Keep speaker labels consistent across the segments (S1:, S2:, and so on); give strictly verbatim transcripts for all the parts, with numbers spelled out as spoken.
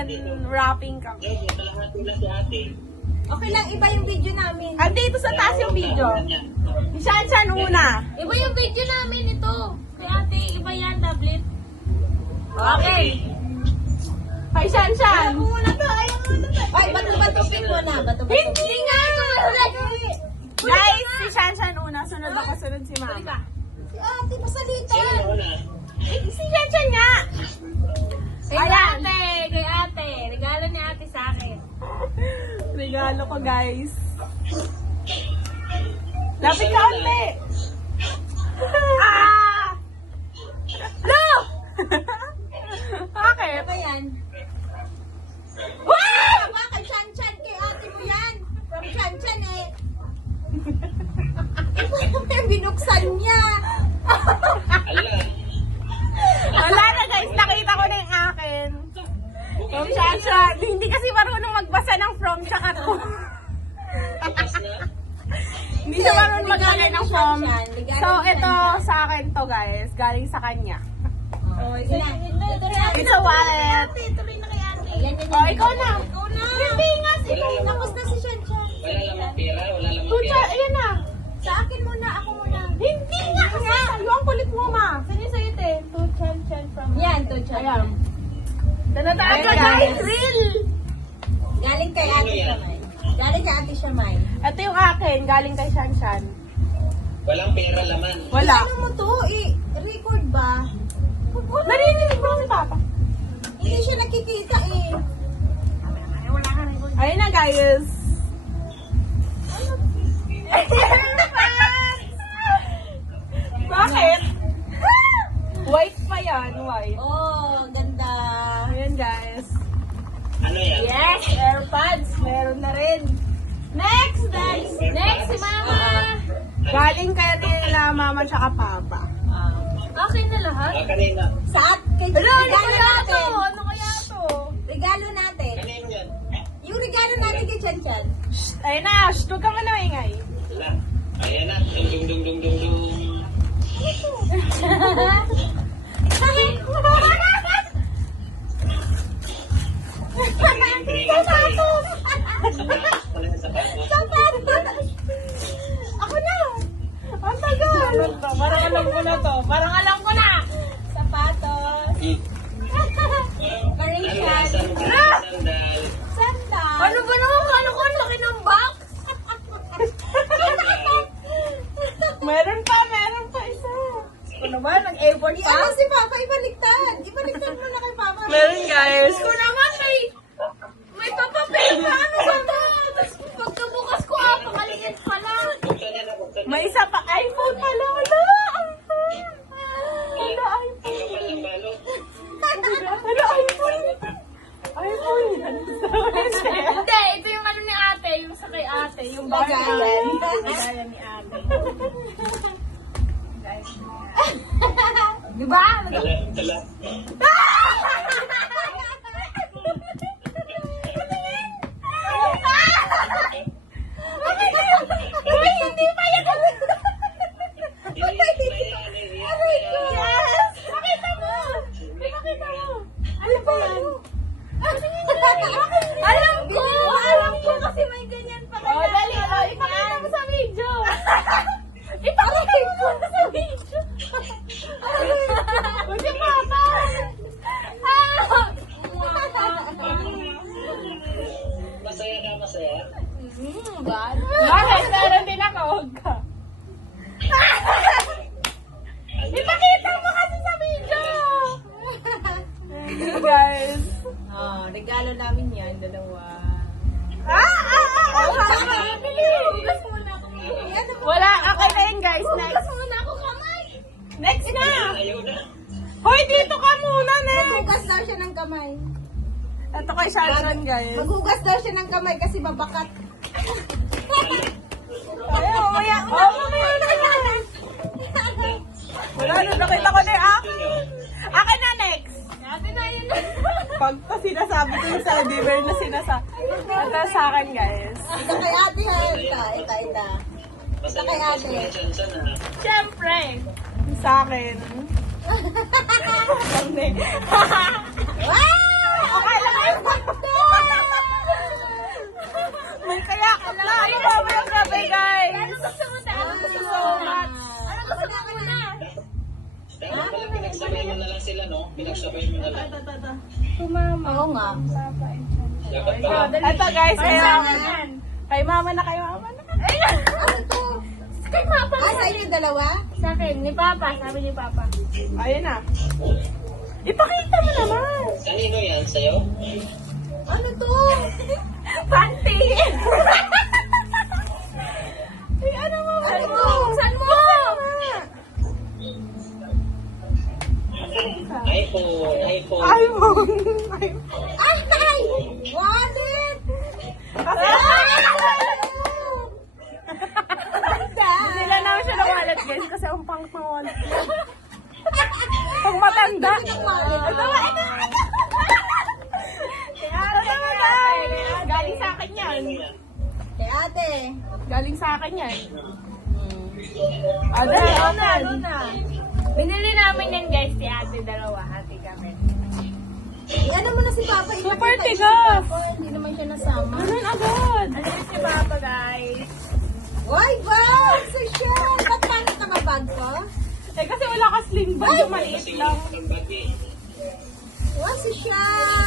S1: wrapping kami.
S2: Okay lang, iba yung video namin.
S1: Andito sa taas yung video. Saan saan una?
S2: Iba yung video namin ito. Kay ate, iba yan, tablet. Okay.
S1: Kay saan saan?
S2: Ayaw muna to, ayaw muna to. Ay, bato-batupin mo na, bato-batupin.
S1: Hindi nga! Guys, si Shan Shan una. Sunod ako, sunod si Mama.
S2: Si ate, masalita.
S1: Eh, si Shan Shan nga!
S2: Kay ate, kay ate. Regalo ni ate sa akin.
S1: Regalo ko, guys. Lapit ka ulit! Ah! No! Bakit?
S2: Ano ba yan?
S1: Wow!
S2: Ba, kay Chan Chan, kay ate mo yan. From Chan Chan eh. Ito yung binuksan niya.
S1: Wala na, guys. Nakita ko na yung akin. From Shan Shan. Hindi kasi marunong magbasa ng from tsaka to. Hindi siya marunong maglagay ng from. So, ito sa akin to, guys. Galing sa kanya.
S2: Oh, ito na. Ito na.
S1: It's a wallet.
S2: Ito rin na kay ate. Ayan, yan,
S1: Oh, ikaw na.
S2: Ikaw na.
S1: Hindi nga.
S2: Ikaw, tapos na si Chan Chan.
S3: Wala lamang pera, wala lamang
S1: Tucha,
S3: pera.
S1: ayan na.
S2: Sa akin muna, ako muna.
S1: Hindi nga. Kasi sa'yo ang kulit mo, ma. Sino sa'yo, te? To Chan Chan from...
S2: Yan, to Chan.
S1: Ayan. Tanataan
S2: Ayan,
S1: ka, guys.
S2: guys.
S1: Real.
S2: Galing kay ate Shamay. Galing kay ate Shamay.
S1: Ito yung akin. Galing kay Shan Shan.
S3: Walang pera laman.
S1: Wala.
S2: Ano mo to? I-record ba?
S1: Narinig mo si Papa.
S2: Hindi siya nakikita eh.
S1: Ayun na, guys. Bakit? White pa yan, white.
S2: Oh, ganda.
S1: Ayan, guys.
S3: Ano yan?
S1: Yes, AirPods. Meron na rin. Next, next.
S2: Next, si Mama.
S1: Galing kay nila mama tsaka papa.
S2: Okay na lahat?
S3: Ah, kanina.
S2: Sa at, kay
S1: Ano, ano
S2: regalo
S1: kaya to?
S2: natin.
S1: Ano kaya to?
S2: Regalo natin.
S3: Kanina yan.
S2: Yung regalo natin kay Chan Chan.
S1: Shh, ayun na, shh, huwag ka man maingay.
S3: Wala. Ayan na. Dung dung dung dung dung dung.
S2: Sapatos!
S3: Sapatos pala yung sapatos.
S2: Sapatos!
S1: Ako na! Ang tagal! Parang alam ko na to. Parang alam ko na!
S2: Sapatos!
S3: Hmm. Ano yan?
S2: Parisian!
S3: Sandal. Sandal.
S2: Sandal!
S1: Ano ba naman? Ano ko? Ang laki ng box! Meron pa, meron pa isa. Ano naman? Nag-airport pa?
S2: Ano si Papa? Ibaliktad! Ibaliktad mo na kay Papa.
S1: Meron, guys.
S2: Ko naman may... May papapel pa! Ano ba ito? Tapos pagkabukas ko, ah, pakaliit pala.
S3: Buksan yan na, buksan.
S1: May isa pa iPhone pala. Wala! iPhone! Wala, iPhone!
S3: Ang kapal ng balot.
S1: Wala, iPhone! iPhone!
S2: Hindi, ito yung ano ni ate, yung sa kay ate, yung
S1: Bagayan.
S2: Bagayan ni ate. Diba?
S3: Dala, dala.
S1: Uy, hindi pa yan!
S3: Aray ko!
S1: Yes! Pakita mo! Pakita mo! Ano ba yan?
S2: Alam ko! Alam ko kasi may ganyan pa
S1: Oh, dali. Oh, ipakita mo sa video. Ipakita mo sa video. O, si Papa.
S3: Masaya ka, masaya.
S2: Hmm, God.
S1: Bakit? Meron din ako. Huwag ka. Ipakita mo kasi sa video. Hey, guys.
S2: Oh, regalo namin yan, dalawa.
S1: Ah, ah, ah, ah.
S2: Hugas muna ako. Ayan,
S1: Wala. Okay na yun, guys.
S2: hugas
S1: Next.
S2: muna ako kamay.
S1: Next na.
S3: Ayaw na.
S1: Hoy, dito ka muna, next.
S2: Maghugas daw siya ng kamay.
S1: Ito kay Sharon, guys.
S2: Maghugas daw siya ng kamay kasi babakat.
S1: Ay, mamaya. Oh, mamaya na. Wala na, nakita ko na yung akin. Akin na, next.
S2: Natin na yun.
S1: Pag pa sinasabi ko yung sa Diver na sinasabi. Ito sa akin, guys.
S2: Ito kay ate ha. Ito, ito, ito.
S3: Masaya
S2: kay
S3: ka
S2: ate.
S3: sa Chan-chan, ha?
S1: Siyempre. Sa akin.
S2: Wow!
S1: Okay lang.
S3: Ano?
S1: Sumama.
S2: Oo nga.
S3: Dapat ba?
S1: Ito guys, kay
S2: Ay,
S1: mama.
S2: saan?
S1: Kay mama na, kay mama na.
S2: Ano to? Kay Papa. Ah, sa inyo dalawa? Sa akin, ni Papa. Sabi ni Papa.
S1: Ayun na. Ipakita mo naman.
S3: Kanino yan? Sa'yo?
S2: Ano to?
S1: Panty. Ay, ano mo?
S2: Ano to? Saan mo?
S3: iPhone. iPhone.
S1: iPhone.
S2: Ay, ay! Wallet!
S1: Kasi, Sila naman siya ng wallet guys kasi ang pangit ng wallet. Pag matanda.
S2: Ito ng wallet.
S1: Ito ba? Ito ba? Ito ba guys? Galing sa akin yan.
S2: Kay ate.
S1: Galing sa akin yan. Ano?
S2: Ano? Ano na? Binili namin yan guys, si ate dalawa, ate kami. Eh, ano mo na si Papa?
S1: Super
S2: Ipakita niyo si
S1: tigas.
S2: Papa, hindi naman siya nasama.
S1: Ganun agad.
S2: Ano yun si Papa guys? Uy, bag! Siya! Ba't pangit na bag ko?
S1: Eh kasi wala ka sling bag yung maliit lang.
S3: Ang bagi.
S2: Wow, si siya!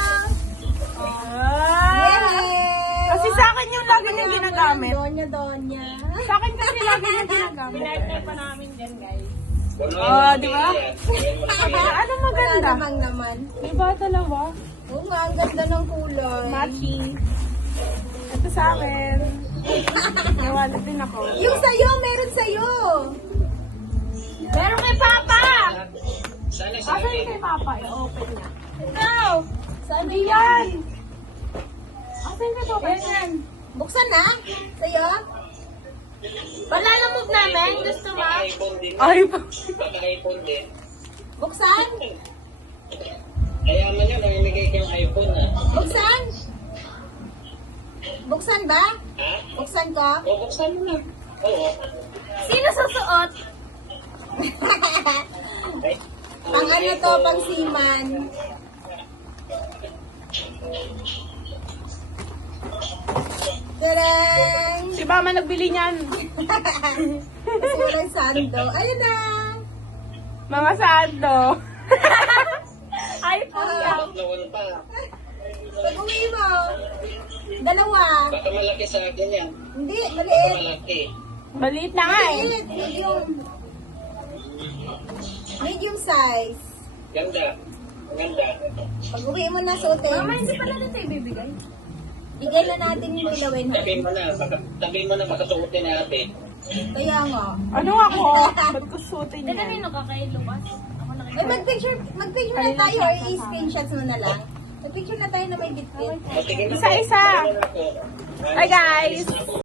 S1: Ah.
S2: Yay!
S1: Kasi sa akin yung lagi niyang ginagamit.
S2: Donya, donya.
S1: Sa akin kasi lagi niyang ginagamit.
S2: Pinartay pa namin dyan guys.
S1: Oh, di ba? Ano
S2: Wala
S1: maganda?
S2: namang naman.
S1: Diba dalawa?
S2: Oo nga, ang ganda ng kulay.
S1: Matching. Ito sa akin. May wallet din ako.
S2: Yung sa'yo, meron sa'yo. Meron kay Papa!
S3: Sana sa
S1: Asan
S3: akin.
S1: kay Papa? I-open niya.
S2: Ikaw!
S1: Sabi yan! Asan kay Papa?
S2: Yan. Buksan na? Sa'yo? Palalamog namin? Gusto mo?
S3: Baka iPhone din.
S1: Ay, pa.
S3: Baka iPhone din.
S2: Buksan?
S3: Kaya man yan, mamimigay kang iPhone ah.
S2: Buksan? Buksan ba?
S3: Ha?
S2: Buksan ko?
S3: O, buksan mo na. Oo.
S2: Sino susuot?
S3: Ay,
S2: Pang ano to, pang siman. Tarang!
S1: Si Mama nagbili niyan.
S2: Kasi walang sando. Ayun na!
S1: Mga sando. Ay, po
S2: Ah.
S1: yan.
S3: Tatlawan pa.
S2: Pag uwi mo, dalawa.
S3: Baka malaki sa akin yan.
S2: Hindi,
S3: Baka
S2: maliit.
S3: malaki.
S1: Maliit na nga eh.
S2: Maliit, medium. Medium size.
S3: Ganda. Ganda.
S2: Pag uwi mo na suotin.
S1: Mama, hindi pala dito ibibigay.
S2: Bigay na natin yung kilawin.
S3: Tabi mo na. Baka, tabi mo na baka suotin natin.
S2: Kaya nga.
S1: Ano ako? Ba't ko suotin yan?
S2: ka kay Lucas? Ako na kayo. Eh, mag-picture, mag-picture na tayo or i-screenshots mo na lang. Mag-picture na tayo na may bitbit.
S3: O, sige na po.
S1: Isa-isa.
S3: Ano na po?
S1: Hi guys!